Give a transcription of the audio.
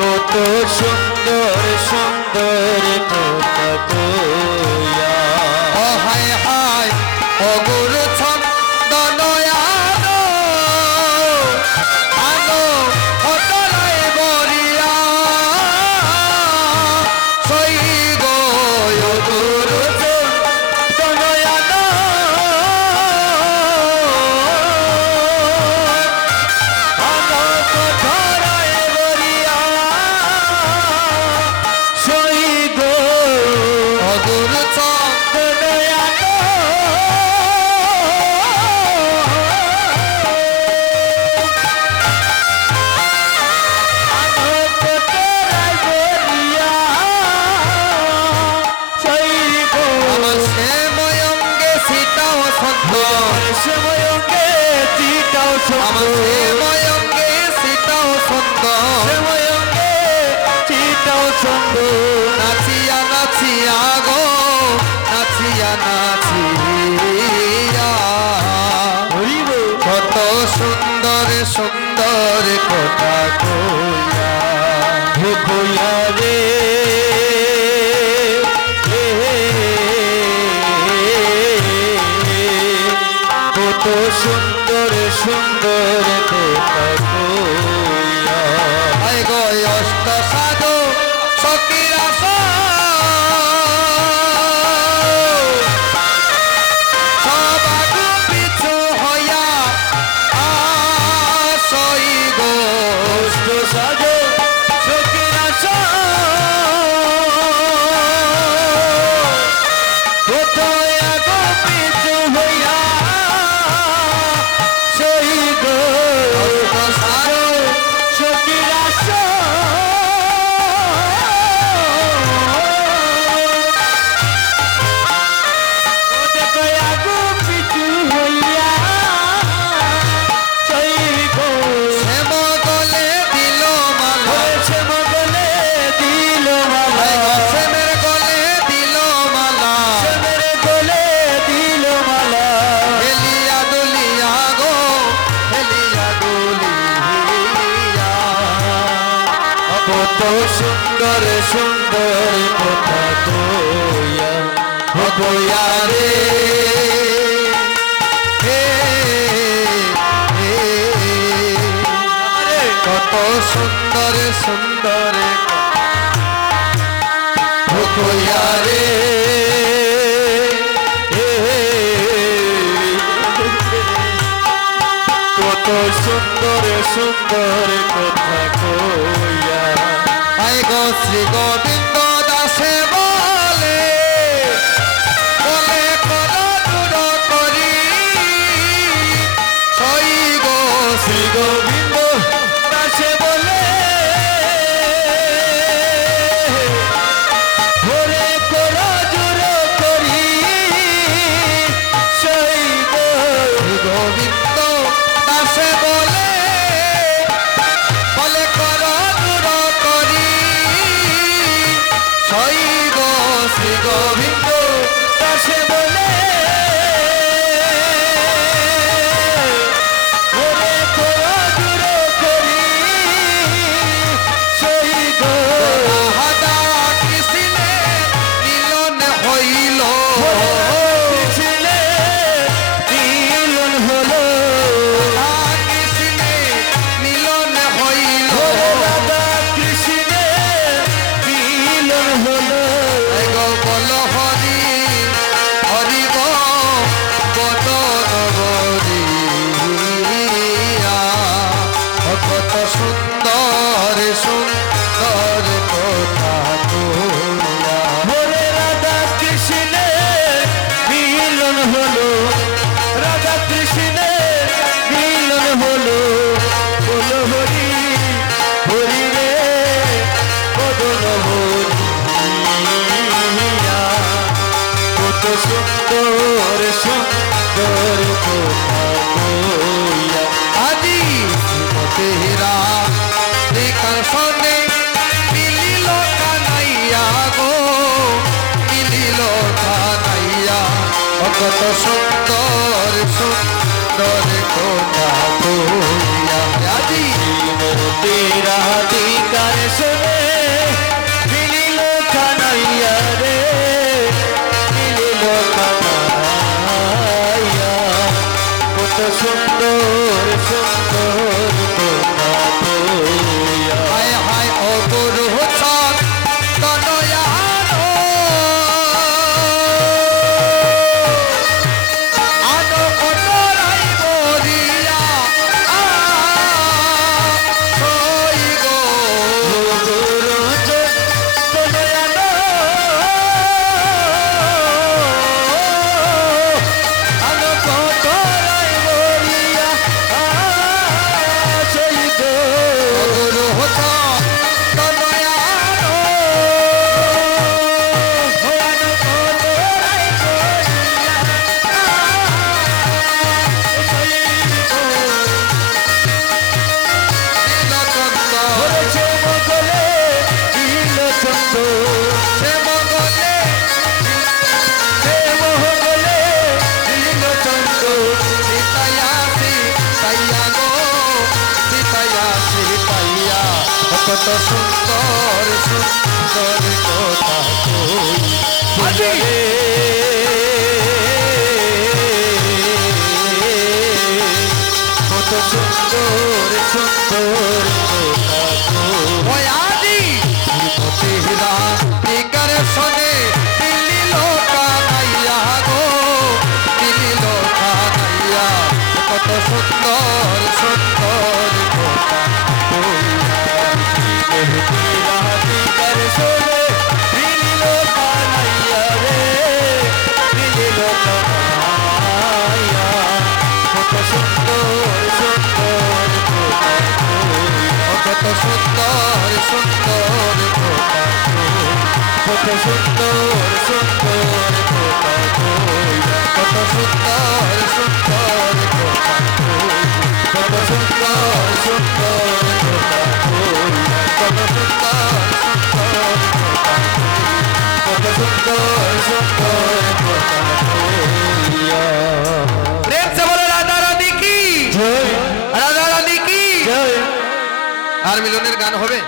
কত সুন্দর সুন্দর কথা কইয়া ও হায় হায় ও গুরু ছন্দ নয়ানো আনো হতলাই বরিয়া সই গো ও গুরু ছন্দ নয়ানো আলো কোঠরায় বরিয়া সই গো ও গুরু ছন্দ নয়ানো আলো কোঠরায় বরিয়া সই গো আমার শ্যাময়ঙ্গে সীতাও সুন্দর সময়কে চিটাও আমার শ্যাময়ঙ্গে সীতাও সুন্দর সময়কে চিটাও সুন্দর নাচিয়া নাচিয়া গো নাচিয়া নাচিয়া হরিব কত সুন্দর সুন্দর কথা কইয়া হে বইয়া রে কত সুন্দর সুন্দর কথা কইয়া আয় গো অষ্ট সাধু সখীরা সবাগু পিছু হইয়া আসই গো অষ্ট সাধু সখীরা কোথায় আগো পিছু হইয়া সেই গো অষ্ট সাধু সখীরা কোথায় আগো পিছু হইয়া সেই গো শ্যাম গলে দিল মালা হয়েছে মগলে দিল আয় গো মালা শ্যামের গলে দিল মালা মেরে গলে দিল মালা হেলিয়া দুলিয়া গো হেলিয়া দুলিয়া কত সুন্দর সুন্দর কথা কইয়া বইয়া রে হে হে কত সুন্দর সুন্দর বইয়া রে কত সুন্দর সুন্দর কথা কইয়া আয় গো শ্রী গোবিন্দ দাসে বলে বলে কর দূর করি সই গো শ্রী গোবিন্দ দাসে বলে ভোরে করা জোর করি সেই গো শ্রী গোবিন্দ দাসে বলে বলে কর দূর করি সই গো শ্রী গোবিন্দ দাসে বলে ভোরে করা জোর করি সেই গো রাধা কৃষ্ণে মিলন হইল ছিলে মিলন হলো রাধা কৃষ্ণে মিলন হইল রাধা কৃষ্ণে মিলন হলো এই গো বল হরি হরি গো বদন বরিয়া কত সুন্দর সুন্দর কথা কইয়া ভোরে রাধা কৃষ্ণে মিলন হলো রাধা কৃষ্ণে মিলন হলো বলো হরি হরি রে বদন হরিয়া কত সুন্দর সুন্দর কথা কইয়া আজি শ্রীমতেরা শ্রীকৃষ্ণে মিলিল কানাইয়া গো মিলিল কানাইয়া কত সুন্দর সুন্দর কথা কইয়া আজি তেরা দিকার শুনে মিলিল কানাইয়া রে মিলিল কানাইয়া কত সুন্দর সুন্দর কথা কইয়া হায় হায় ও গুরু চাঁদ তনয়ানো আনো কতরাই বরিয়া সই গো গুরু চাঁদ তনয়ানো নীলচন্দ্র সে মগলে সীতায়া সীতায়া গো সীতায়া সীতায়া কত সুন্দর সুন্দর কথা কই কত সুন্দর সুন্দর কথা কই ওই আদি শ্রীমতীরা নিকার শোনে দিলিল কানাইয়া গো দিলিল কানাইয়া কত সুন্দর সুন্দর কথা কত সুন্দর সুন্দর কথা কত সুন্দর সুন্দর কথা কইয়া কত সুন্দর সুন্দর কথা কত সুন্দর সুন্দর কথা কইয়া কত সুন্দর সুন্দর কথা কত সুন্দর সুন্দর কথা কইয়া প্রেম से बोलो রাধা রানী কি জয় রাধা রানী কি জয় আর মিলনের গান হবে